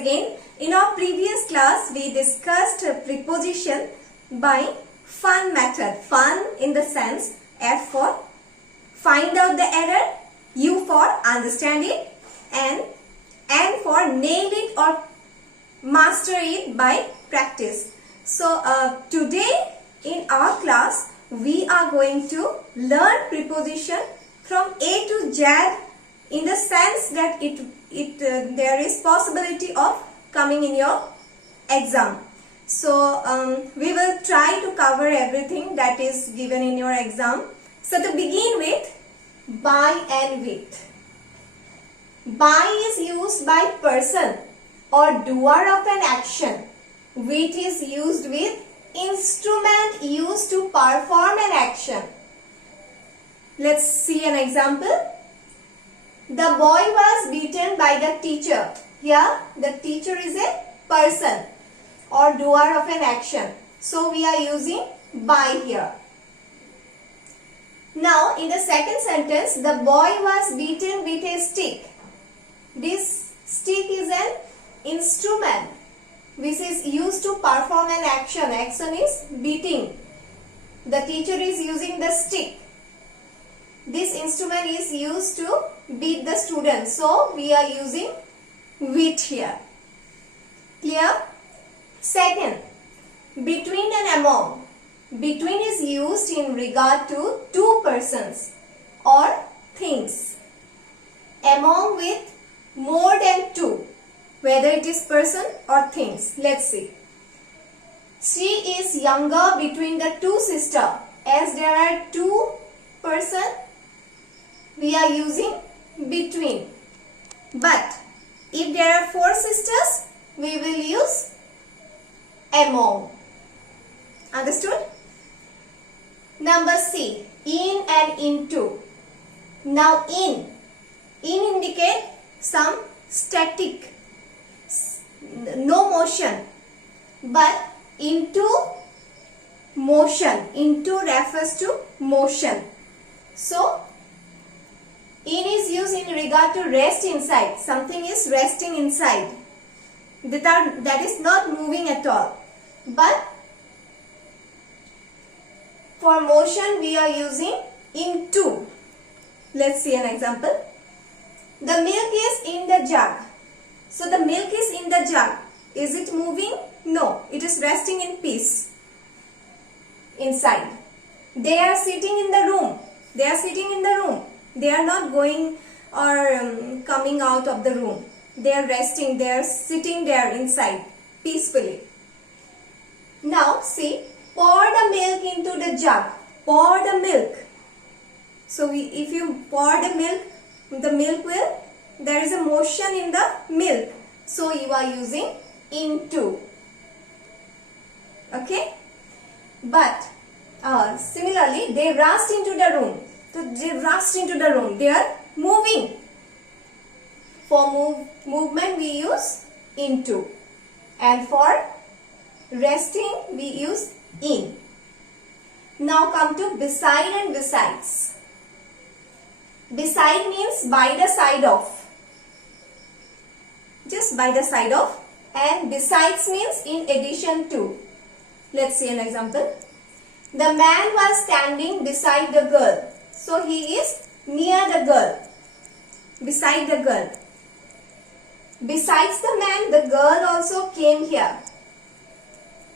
again. In our previous class, we discussed preposition by FUN method. FUN in the sense F for find out the error, U for understand it, and N for nail it or master it by practice. So today in our class, we are going to learn preposition from A to Z in the sense that there is possibility of coming in your exam. So we will try to cover everything that is given in your exam. So to begin with, by and with. By is used by person or doer of an action. With is used with instrument used to perform an action. Let's see an example. The boy was beaten by the teacher. Here the teacher is a person or doer of an action. So we are using by here. Now in the second sentence, the boy was beaten with a stick. This stick is an instrument which is used to perform an action. Action is beating. The teacher is using the stick. This instrument is used to beat the student. So we are using with here. Clear? Second, between and among. Between is used in regard to two persons or things. Among with more than two, whether it is person or things. Let's see. She is younger between the two sisters. As there are two persons, we are using between. But if there are four sisters, we will use among. Understood? Number C, in and into. Now in indicate some static, no motion, but into motion. Into refers to motion. So in is used in regard to rest inside. Something is resting inside. That is not moving at all. But for motion we are using into. Let's see an example. The milk is in the jug. So the milk is in the jug. Is it moving? No. It is resting in peace inside. They are sitting in the room. They are sitting in the room. They are not going or coming out of the room. They are resting. They are sitting there inside peacefully. Now see, pour the milk into the jug. Pour the milk. So if you pour the milk will, there is a motion in the milk. So you are using into. Okay? But similarly, they rushed into the room. So they rushed into the room. They are moving. For movement we use into. And for resting we use in. Now come to beside and besides. Beside means by the side of. Just by the side of. And besides means in addition to. Let's see an example. The man was standing beside the girl. So he is near the girl. Beside the girl. Besides the man, the girl also came here.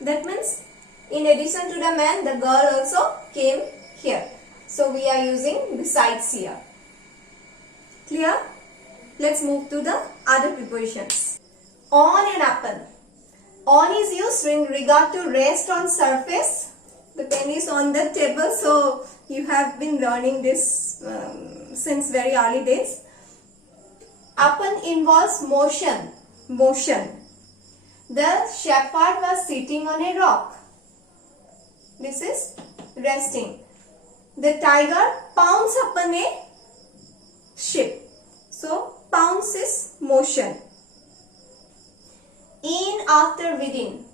That means in addition to the man, the girl also came here. So we are using besides here. Clear? Let's move to the other prepositions. On and upon. On is used in regard to rest on surface. The pen is on the table, so you have been learning this since very early days. Upon involves motion. Motion. The shepherd was sitting on a rock. This is resting. The tiger pounds upon a ship. So pounds is motion. In, after, within.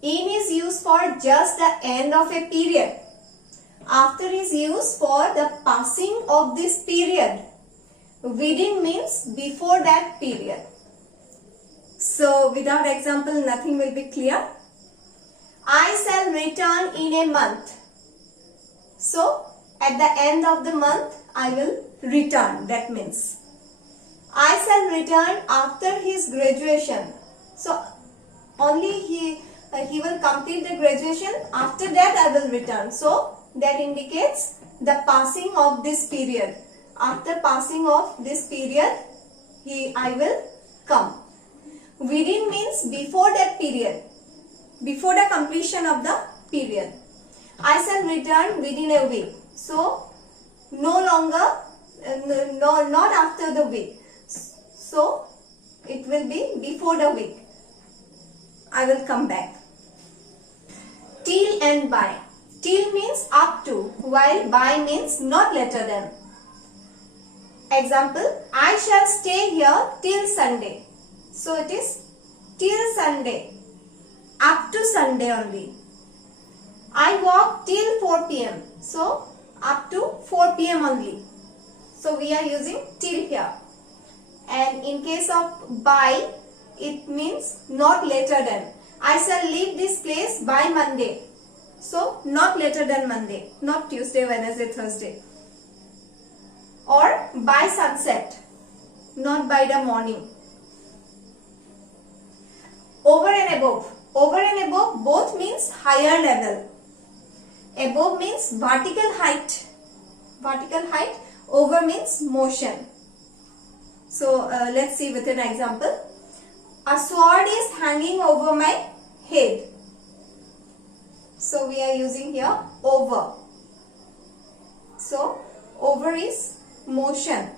In is used for just the end of a period. After is used for the passing of this period. Within means before that period. So without example, nothing will be clear. I shall return in a month. So at the end of the month, I will return. That means I shall return after his graduation. So only he will complete the graduation. After that, I will return. So that indicates the passing of this period. After passing of this period, I will come. Within means before that period, before the completion of the period. I shall return within a week. So no longer, not after the week. So it will be before the week. I will come back. Till and by. Till means up to, while by means not later than. Example, I shall stay here till Sunday. So it is till Sunday, up to Sunday only. I walk till 4 p.m. So up to 4 p.m. only. So we are using till here. And in case of by, it means not later than. I shall leave this place by Monday. So not later than Monday, not Tuesday, Wednesday, Thursday. Or by sunset, not by the morning. Over and above. Over and above both means higher level. Above means vertical height. Vertical height. Over means motion. So let's see with an example. A sword is hanging over my head. So we are using here over. So over is motion.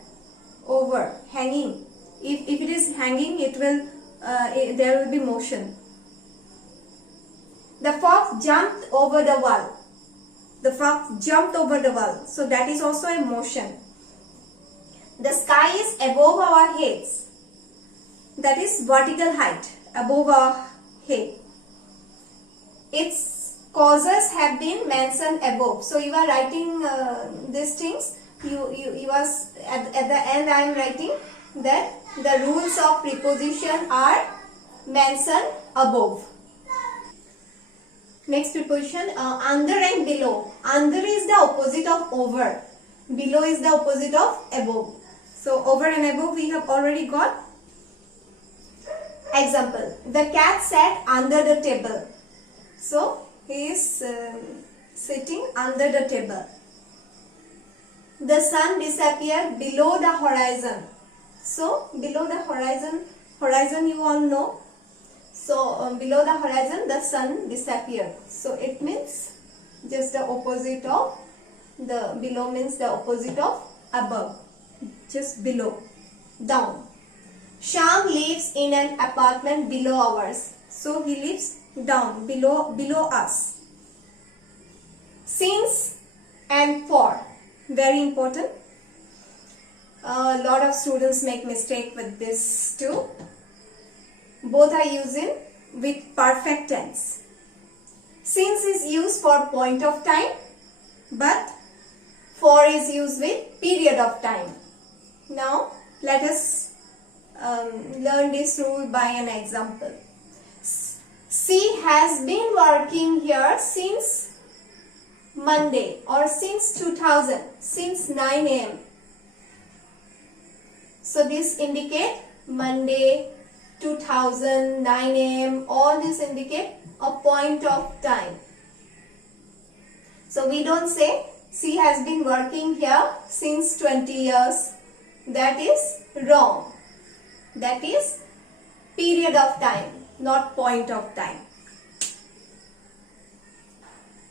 Over, hanging. If it is hanging, it will there will be motion. The fox jumped over the wall. The fox jumped over the wall. So that is also a motion. The sky is above our heads. That is vertical height, above our head. Its causes have been mentioned above. So you are writing these things. You are at the end. I am writing that the rules of preposition are mentioned above. Next preposition, under and below. Under is the opposite of over. Below is the opposite of above. So over and above we have already got. Example, the cat sat under the table. So he is sitting under the table. The sun disappeared below the horizon. So below the horizon you all know. So below the horizon the sun disappeared. So it means just the opposite of the below means the opposite of above. Just below, down. Shyam lives in an apartment below ours. So he lives down, below us. Since and for. Very important. A lot of students make mistake with this too. Both are using with perfect tense. Since is used for point of time, but for is used with period of time. Now let us learn this rule by an example. She has been working here since Monday or since 2000, since 9 a.m. So this indicate Monday, 2000, 9 a.m. All this indicate a point of time. So we don't say she has been working here since 20 years. That is wrong. That is period of time, not point of time.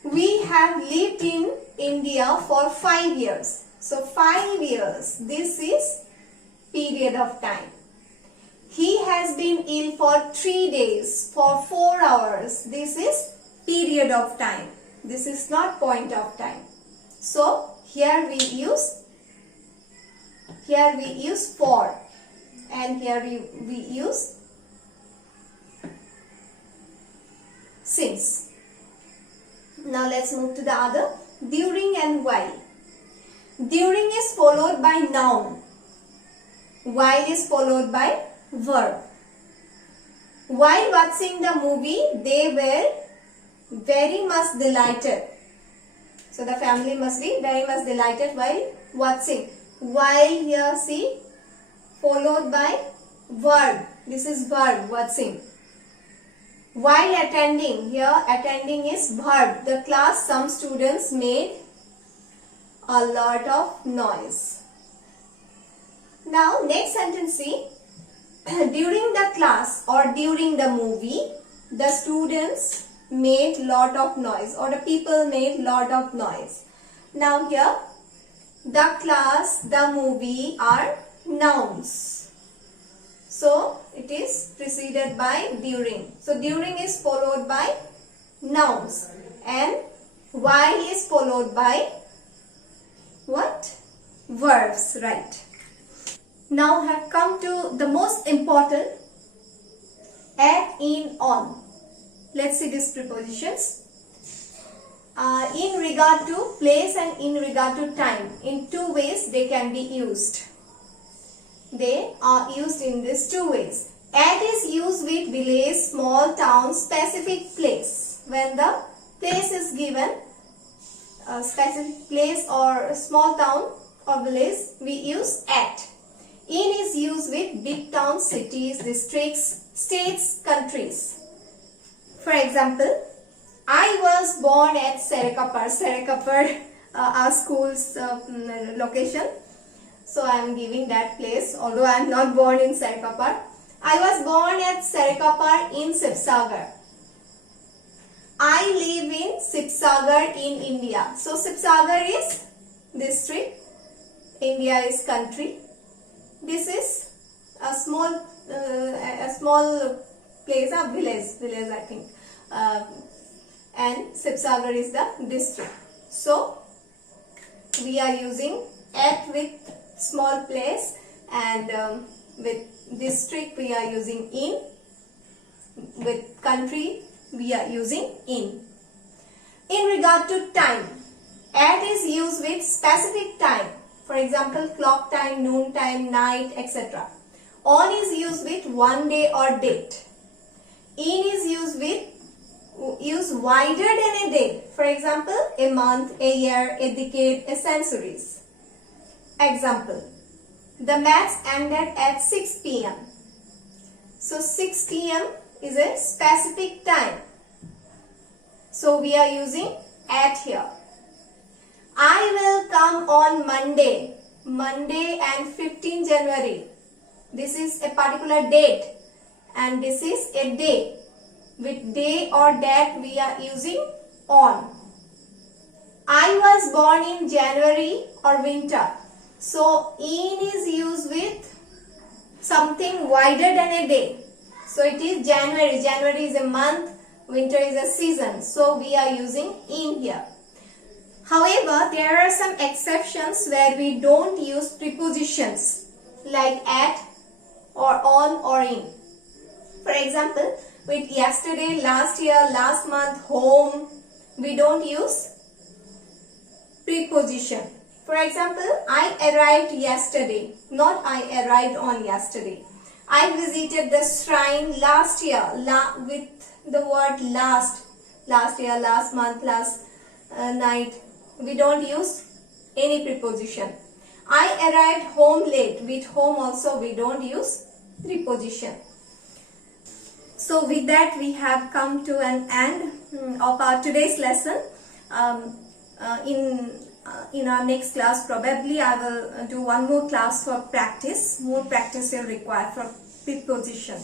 We have lived in India for 5 years. So 5 years, this is period of time. He has been ill for 3 days, for 4 hours. This is period of time. This is not point of time. So here we use for, and here we use since. Now let's move to the other. During and while. During is followed by noun. While is followed by verb. While watching the movie, they were very much delighted. So the family must be very much delighted while watching. While here see, followed by verb. This is verb, watching. While attending, here attending is verb. The class, some students made a lot of noise. Now next sentence see, during the class or during the movie, the students made lot of noise or the people made lot of noise. Now here, the class, the movie are nouns. So it is preceded by during. So during is followed by nouns and while is followed by what? Verbs, right. Now have come to the most important, at, in, on. Let's see these prepositions. In regard to place and in regard to time. In two ways they can be used. They are used in these two ways. At is used with village, small town, specific place. When the place is given, a specific place or small town or village, we use at. In is used with big towns, cities, districts, states, countries. For example, I was born at Serikapar. Serikapar, our school's location. So I am giving that place, although I am not born in Serikapar. I was born at Serikapar in Sibsagar. I live in Sibsagar in India. So Sibsagar is district, India is country. This is a small place, a village I think, and Sibsagar is the district. So we are using at with small place and with district we are using in, with country we are using in. In regard to time, at is used with specific time. For example, clock time, noon time, night, etc. On is used with one day or date. In is used wider than a day. For example, a month, a year, a decade, a centuries. Example, the match ended at 6 p.m. So 6 p.m. is a specific time. So we are using at here. I will come on Monday. Monday and 15 January. This is a particular date and this is a day. With day or that we are using on. I was born in January or winter. So in is used with something wider than a day. So it is January. January is a month. Winter is a season. So we are using in here. However, there are some exceptions where we don't use prepositions like at or on or in. For example, with yesterday, last year, last month, home, we don't use preposition. For example, I arrived yesterday, not I arrived on yesterday. I visited the shrine last year with the word last year, last month, last night. We don't use any preposition. I arrived home late. With home also we don't use preposition. So with that we have come to an end of our today's lesson. In our next class probably I will do one more class for practice. More practice will require for preposition.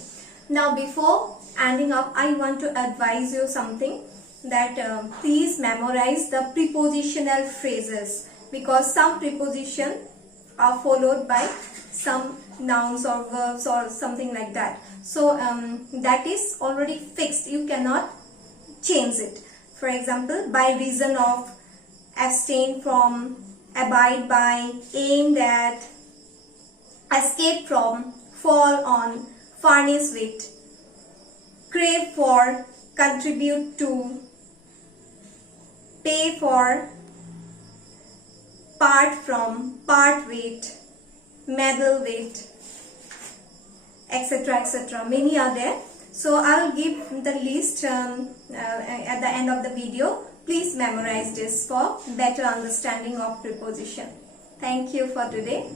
Now before ending up, I want to advise you something, that please memorize the prepositional phrases, because some preposition are followed by some nouns or verbs or something like that. So that is already fixed. You cannot change it. For example, by reason of, abstain from, abide by, aimed at, escape from, fall on, furnish with, crave for, contribute to, pay for, part from, part with, meddle with, etc. etc. Many are there. So I'll give the list at the end of the video. Please memorize this for better understanding of preposition. Thank you for today.